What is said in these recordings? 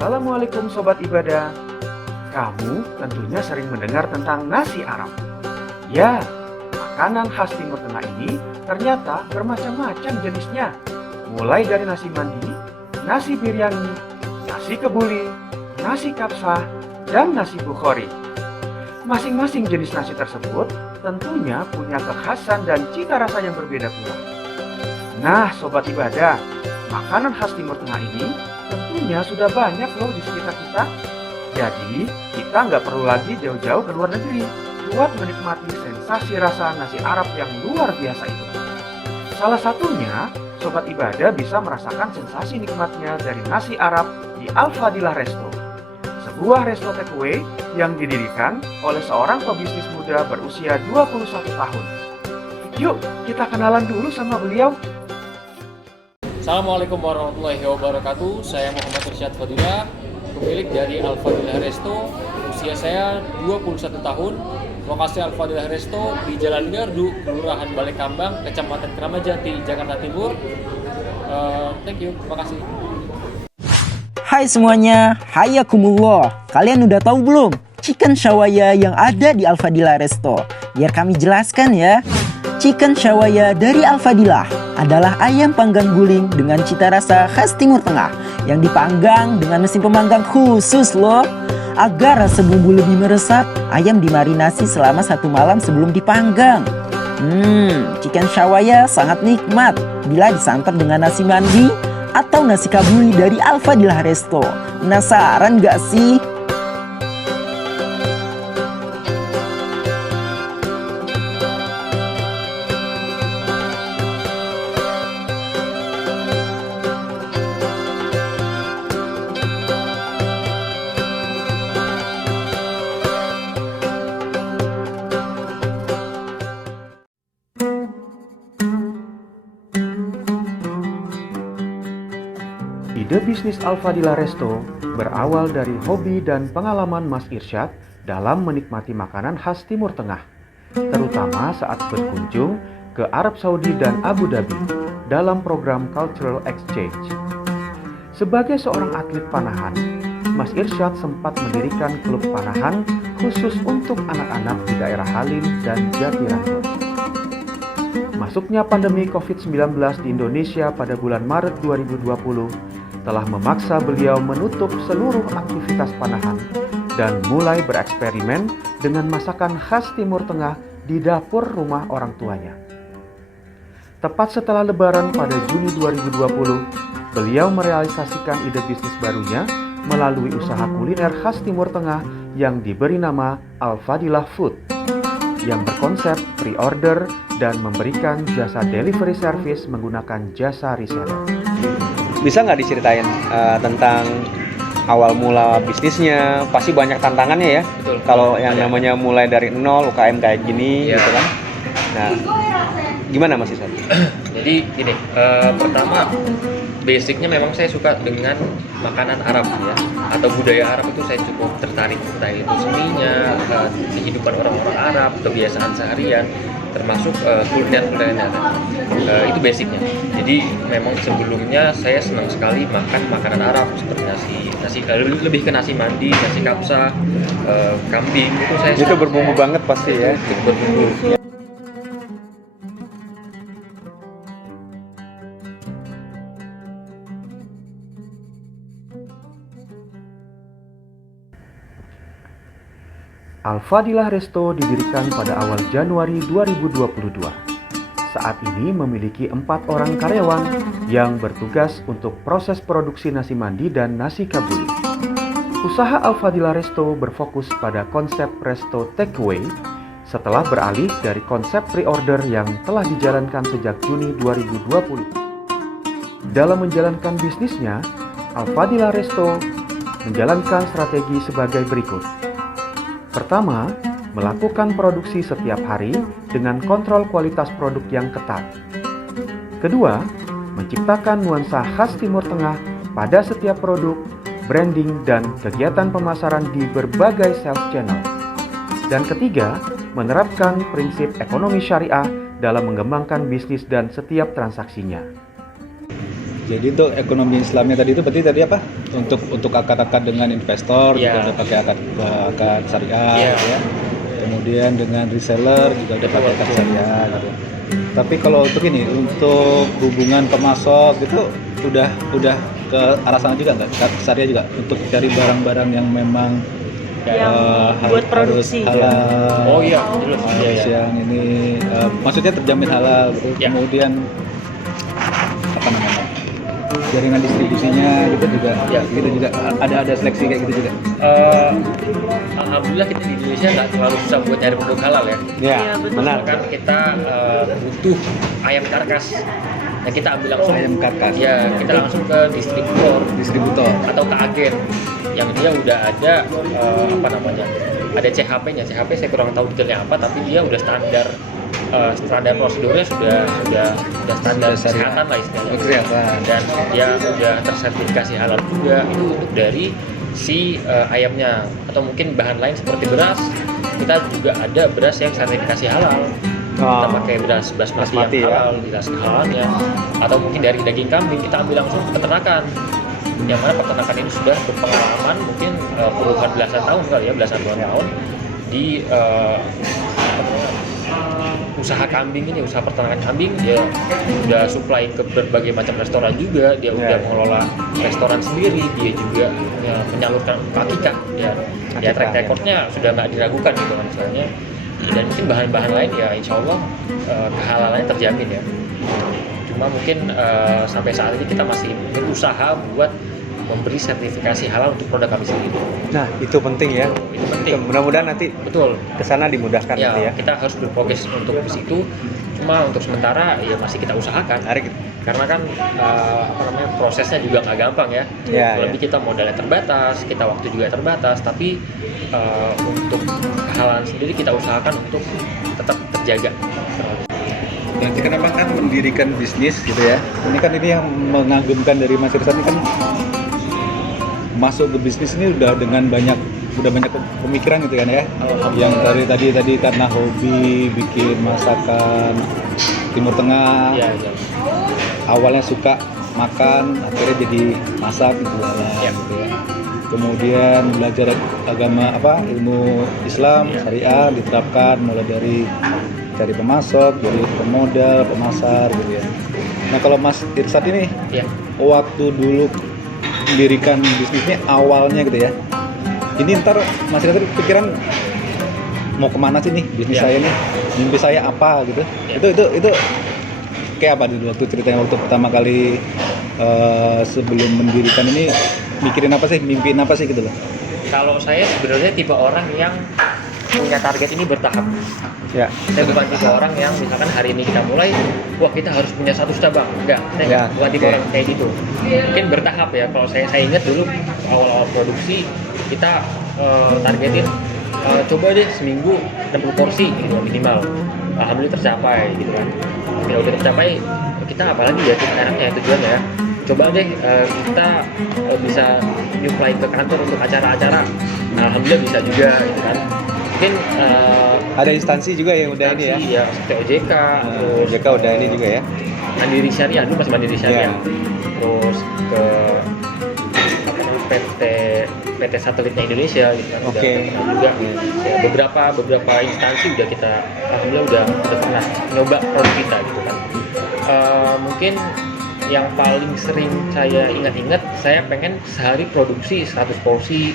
Assalamualaikum Sobat Ibadah. Kamu tentunya sering mendengar tentang nasi Arab. Ya, makanan khas Timur Tengah ini ternyata bermacam-macam jenisnya. Mulai dari nasi mandi, nasi biryani, nasi kebuli, nasi kapsah, dan nasi bukhori. Masing-masing jenis nasi tersebut tentunya punya kekhasan dan cita rasa yang berbeda pula. Nah, Sobat Ibadah, makanan khas Timur Tengah ini tentunya sudah banyak loh di sekitar kita. Jadi, kita nggak perlu lagi jauh-jauh ke luar negeri buat menikmati sensasi rasa nasi Arab yang luar biasa itu. Salah satunya, Sobat Ibadah bisa merasakan sensasi nikmatnya dari nasi Arab di Al-Fadilah Resto. Sebuah resto takeaway yang didirikan oleh seorang pebisnis muda berusia 21 tahun. Yuk, kita kenalan dulu sama beliau. Assalamualaikum warahmatullahi wabarakatuh. Saya Muhammad Irsyad Fadilah, pemilik dari Al-Fadilah Resto. Usia saya 21 tahun. Lokasi Al-Fadilah Resto di Jalan Gardu, Kelurahan Balekambang, Kecamatan Kramajati, Jakarta Timur. Thank you, terima kasih. Hai semuanya, hayakumullah. Kalian udah tahu belum chicken shawaya yang ada di Al-Fadilah Resto? Biar kami jelaskan ya. Chicken shawaya dari Al-Fadilah adalah ayam panggang guling dengan cita rasa khas Timur Tengah yang dipanggang dengan mesin pemanggang khusus loh. Agar rasa bumbu lebih meresap, ayam dimarinasi selama 1 malam sebelum dipanggang. Chicken shawaya sangat nikmat bila disantap dengan nasi mandi atau nasi kabuli dari Al-Fadilah Resto. Penasaran gak sih? Ide bisnis Al-Fadilah Resto berawal dari hobi dan pengalaman Mas Irsyad dalam menikmati makanan khas Timur Tengah, terutama saat berkunjung ke Arab Saudi dan Abu Dhabi dalam program Cultural Exchange. Sebagai seorang atlet panahan, Mas Irsyad sempat mendirikan klub panahan khusus untuk anak-anak di daerah Halim dan Jatiranto. Masuknya pandemi COVID-19 di Indonesia pada bulan Maret 2020 telah memaksa beliau menutup seluruh aktivitas panahan dan mulai bereksperimen dengan masakan khas Timur Tengah di dapur rumah orang tuanya. Tepat setelah Lebaran pada Juni 2020, beliau merealisasikan ide bisnis barunya melalui usaha kuliner khas Timur Tengah yang diberi nama Al-Fadilah Food, yang berkonsep pre-order dan memberikan jasa delivery service menggunakan jasa reseller. Bisa nggak diceritain tentang awal mula bisnisnya? Pasti banyak tantangannya ya. Betul. Kalau yang namanya mulai dari nol, UKM kayak gini, gitu kan. Nah, gimana Mas Isan? Jadi gini, pertama basicnya memang saya suka dengan makanan Arab ya, atau budaya Arab itu saya cukup tertarik, entah itu seninya, kehidupan orang-orang Arab, kebiasaan seharian, termasuk kuliner-kuliner. Itu basicnya. Jadi memang sebelumnya saya senang sekali makan makanan Arab seperti nasi lebih ke nasi mandi, nasi kapsa, kambing itu saya. Itu berbumbu banget pasti ya. Itu berbumbu. Al-Fadilah Resto didirikan pada awal Januari 2022. Saat ini memiliki 4 orang karyawan yang bertugas untuk proses produksi nasi mandi dan nasi kabuli. Usaha Al-Fadilah Resto berfokus pada konsep resto takeaway setelah beralih dari konsep pre-order yang telah dijalankan sejak Juni 2020. Dalam menjalankan bisnisnya, Al-Fadila Resto menjalankan strategi sebagai berikut. Pertama, melakukan produksi setiap hari dengan kontrol kualitas produk yang ketat. Kedua, menciptakan nuansa khas Timur Tengah pada setiap produk, branding, dan kegiatan pemasaran di berbagai sales channel. Dan ketiga, menerapkan prinsip ekonomi syariah dalam mengembangkan bisnis dan setiap transaksinya. Jadi untuk ekonomi Islamnya tadi itu berarti tadi apa? Untuk akad-akad dengan investor Iya. juga udah pakai akad syariah Iya. gitu ya. Kemudian dengan reseller juga udah pakai akad syariah gitu. Tapi kalau untuk ini, untuk hubungan pemasok gitu udah ke arah sana juga nggak? Syariah juga untuk cari barang-barang yang memang Yang buat produksi. harus halal. Oh iya, jelas. Iya, Harus iya. yang ini maksudnya terjamin halal gitu. Ya. Kemudian apa namanya? Jaringan distribusinya gitu juga. Ya. Gitu juga ada seleksi kayak gitu juga. Alhamdulillah kita di Indonesia nggak terlalu susah buat nyari produk halal ya. Iya, betul. benar. Kan kita butuh ayam karkas. Nah kita ambil langsung. Ayam karkas. Ya, kita langsung ke Distributor. atau ke agen yang dia udah ada apa namanya, ada CHP-nya. CHP saya kurang tahu detailnya apa, tapi dia udah standar prosedurnya sudah standar Sudah syariah. kesehatan lah istilahnya. Kesehatan. Dan dia udah tersertifikasi halal juga. Itu untuk dari si ayamnya, atau mungkin bahan lain seperti beras. Kita juga ada beras yang sertifikasi halal. Kita pakai beras basmati Basmati, yang ya. halal, jelas kehalalnya. Atau mungkin dari daging kambing kita ambil langsung ke peternakan, yang mana peternakan ini sudah berpengalaman mungkin puluhan belasan tahun kali ya, belasan tahun di usaha kambing ini, usaha peternakan kambing. Dia udah supply ke berbagai macam restoran juga, dia udah mengelola restoran sendiri, dia juga menyalurkan akikah ya, track recordnya sudah nggak diragukan gitu kan misalnya. Dan mungkin bahan-bahan lain ya insya Allah kehalalannya terjamin ya. Cuma mungkin sampai saat ini kita masih berusaha buat memberi sertifikasi halal untuk produk kami sendiri. Nah, itu penting ya. Itu penting. Mudah-mudahan nanti Betul. ke sana dimudahkan Ya, nanti ya. kita harus berprogres untuk ke situ. Cuma untuk sementara ya masih kita usahakan. Menarik. Karena kan apa namanya, prosesnya juga nggak gampang ya. Ya, Lebih kita modalnya terbatas, kita waktu juga terbatas, tapi untuk kehalalan sendiri kita usahakan untuk tetap terjaga. Nanti kan memang kan mendirikan bisnis gitu ya. Ini yang mengagumkan dari Mas Irsad ini kan masuk ke bisnis ini udah banyak pemikiran gitu kan ya. Yang tadi karena hobi bikin masakan Timur Tengah. Ya, ya. Awalnya suka makan, akhirnya jadi masak jualan Ya. gitu ya. Kemudian belajar agama ilmu Islam, syariah diterapkan mulai dari cari pemasok, jadi pemodal, pemasar gitu ya. Nah kalau Mas Irsad ini Ya. waktu dulu mendirikan bisnisnya awalnya gitu ya, ini ntar Mas Irsad pikiran mau kemana sih nih bisnis Ya. saya nih, mimpi saya apa gitu. Ya. Itu kayak apa dulu waktu ceritanya waktu pertama kali sebelum mendirikan ini, mikirin apa sih, mimpiin apa sih gitu loh. Kalau saya sebenarnya tipe orang yang punya target ini bertahap. Ya. Saya bukan tipe orang yang misalkan hari ini kita mulai, wah kita harus punya 100 cabang. Enggak, saya Ya, bukan tipe oke. orang kayak gitu. Mungkin bertahap ya. Kalau saya ingat dulu awal-awal produksi kita targetin coba deh seminggu 60 porsi gitu minimal. Alhamdulillah tercapai gitu kan. Bila udah tercapai, kita apalagi ya enaknya tujuannya ya. Coba deh kita bisa nyuplai ke kantor untuk acara-acara. Nah, alhamdulillah bisa juga gitu kan. Mungkin Ada instansi juga yang udah ini ya. ya seperti OJK, terus JK udah ini juga ya. Mandiri Syariah, dulu masih Mandiri Syariah. Iya. Terus ke apa namanya, PT satelitnya Indonesia gitu kan. Udah Oke. pernah juga. Ya, beberapa instansi udah kita alhamdulillah udah pernah nyoba produk kita gitu kan. Mungkin yang paling sering saya ingat-ingat, saya pengen sehari produksi 100 porsi,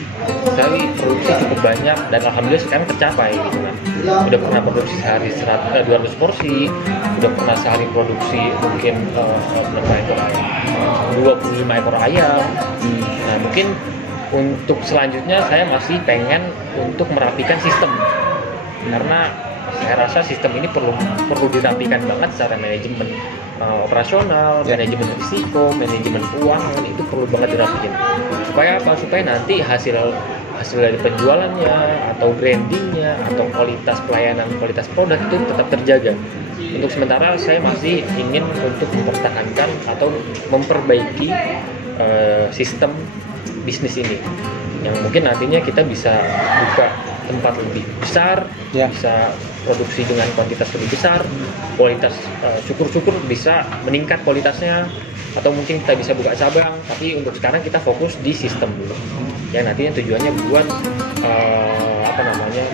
sehari produksi cukup banyak, dan alhamdulillah sekarang tercapai gitu kan. Udah pernah produksi sehari 200 porsi, udah pernah sehari produksi mungkin berapa ekor ayam, 25 ekor ayam. Nah mungkin untuk selanjutnya saya masih pengen untuk merapikan sistem, karena saya rasa sistem ini perlu dirapikan banget secara manajemen. operasional, manajemen risiko, manajemen keuangan itu perlu banget dirapiin. Supaya apa? Supaya nanti hasil dari penjualannya atau brandingnya atau kualitas pelayanan, kualitas produk itu tetap terjaga. Untuk sementara saya masih ingin untuk mempertahankan atau memperbaiki sistem bisnis ini, yang mungkin nantinya kita bisa buka tempat lebih besar, bisa produksi dengan kuantitas lebih besar, kualitas syukur-syukur bisa meningkat kualitasnya, atau mungkin kita bisa buka cabang. Tapi untuk sekarang kita fokus di sistem dulu, yang nantinya tujuannya buat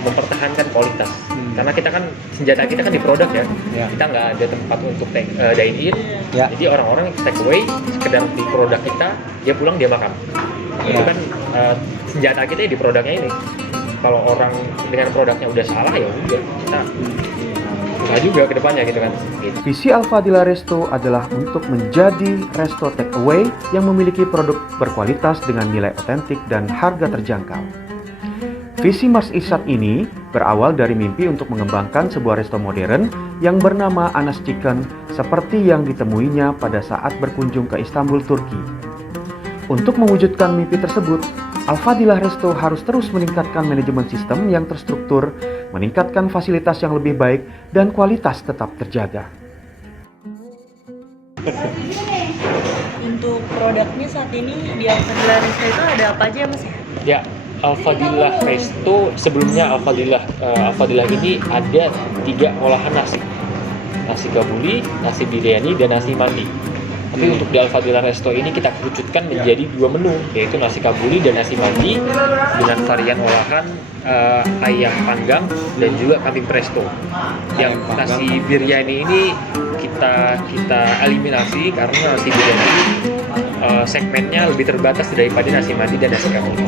mempertahankan kualitas. Karena kita kan senjata kita kan di produk ya, kita nggak ada tempat untuk dine in, jadi orang-orang take away sekedar di produk kita, dia pulang dia makan. Itu kan senjata kita di produknya ini. Kalau orang dengan produknya udah salah, ya udah kita susah juga ke depannya gitu kan. Visi Al-Fadila Resto adalah untuk menjadi resto take away yang memiliki produk berkualitas dengan nilai otentik dan harga terjangkau. Visi Mas Irsyad ini berawal dari mimpi untuk mengembangkan sebuah resto modern yang bernama Anas Chicken seperti yang ditemuinya pada saat berkunjung ke Istanbul, Turki. Untuk mewujudkan mimpi tersebut, Al-Fadilah Resto harus terus meningkatkan manajemen sistem yang terstruktur, meningkatkan fasilitas yang lebih baik, dan kualitas tetap terjaga. Untuk produknya saat ini di Al-Fadilah Resto itu ada apa aja Mas ya? Ya, Al-Fadilah Resto sebelumnya Al-Fadilah ini ada 3 olahan nasi. Nasi kabuli, nasi biryani, dan nasi mandi. Tapi untuk di Al-Fadilah Resto ini kita kerucutkan menjadi 2 menu, yaitu nasi kabuli dan nasi mandi dengan varian olahan ayam panggang dan juga kambing presto. Yang nasi biryani ini kita eliminasi karena nasi biryani segmennya lebih terbatas daripada nasi mandi dan nasi kabuli.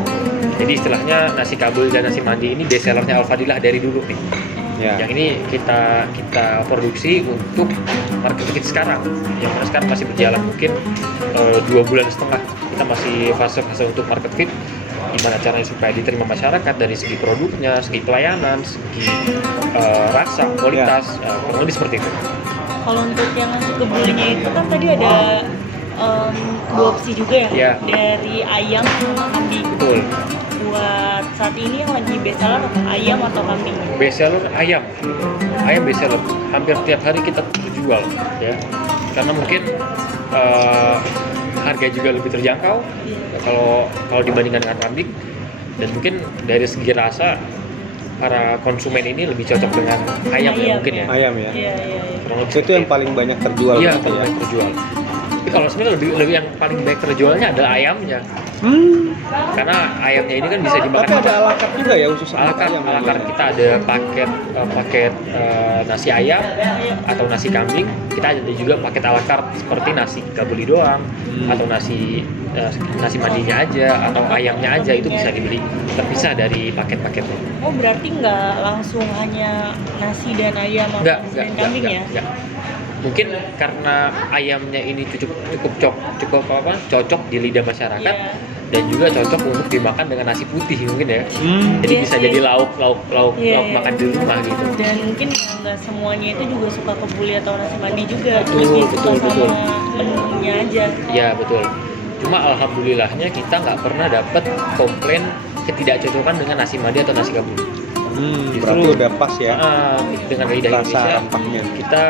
Jadi istilahnya nasi kabul dan nasi mandi ini best sellernya Al-Fadilah dari dulu nih. Yang ini kita produksi untuk market fit sekarang, yang mana sekarang masih berjalan mungkin 2,5 bulan. Kita masih fase-fase untuk market fit, gimana caranya supaya diterima masyarakat dari segi produknya, segi pelayanan, segi rasa, kualitas, kurang lebih seperti itu. Kalau untuk yang nasi kebulinya itu kan tadi ada 2 opsi juga ya, dari ayam sama kambing. Betul. Buat saat ini yang lagi best seller ayam atau kambing? Best seller ayam best seller. Hampir tiap hari kita jual ya, karena mungkin harga juga lebih terjangkau kalau dibandingkan dengan kambing, dan mungkin dari segi rasa para konsumen ini lebih cocok dengan ayam ya mungkin ya. Ayam ya. Iya. Itu yang paling banyak terjual. Iya, paling banyak terjual. Tapi kalau sebenarnya lebih yang paling banyak terjualnya adalah ayamnya. Karena ayamnya ini kan bisa dimakan. Tapi ada ala carte juga ya khusus ala carte kita ada paket nasi ayam atau nasi kambing. Kita ada juga paket ala carte seperti nasi kabuli doang, atau nasi mandinya aja, atau ayamnya aja, itu bisa dibeli terpisah dari paket-paketnya. Oh berarti nggak langsung hanya nasi dan ayam atau nasi dan kambing ya? Enggak. Mungkin karena ayamnya ini cukup cocok di lidah masyarakat, dan juga cocok untuk dimakan dengan nasi putih mungkin ya. Jadi bisa jadi lauk makan di rumah gitu. Dan mungkin nggak semuanya itu juga suka kebuli atau nasi mandi juga, lebih suka sama menunya aja. Iya betul. Cuma alhamdulillahnya kita nggak pernah dapat komplain ketidakcocokan dengan nasi mandi atau nasi kabuli. Justru udah pas ya dengan lidah Indonesia kita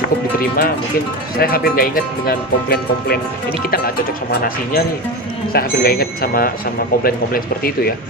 cukup diterima. Mungkin saya hampir nggak ingat dengan komplain ini kita nggak cocok sama nasinya nih. Saya hampir nggak ingat sama komplain seperti itu ya.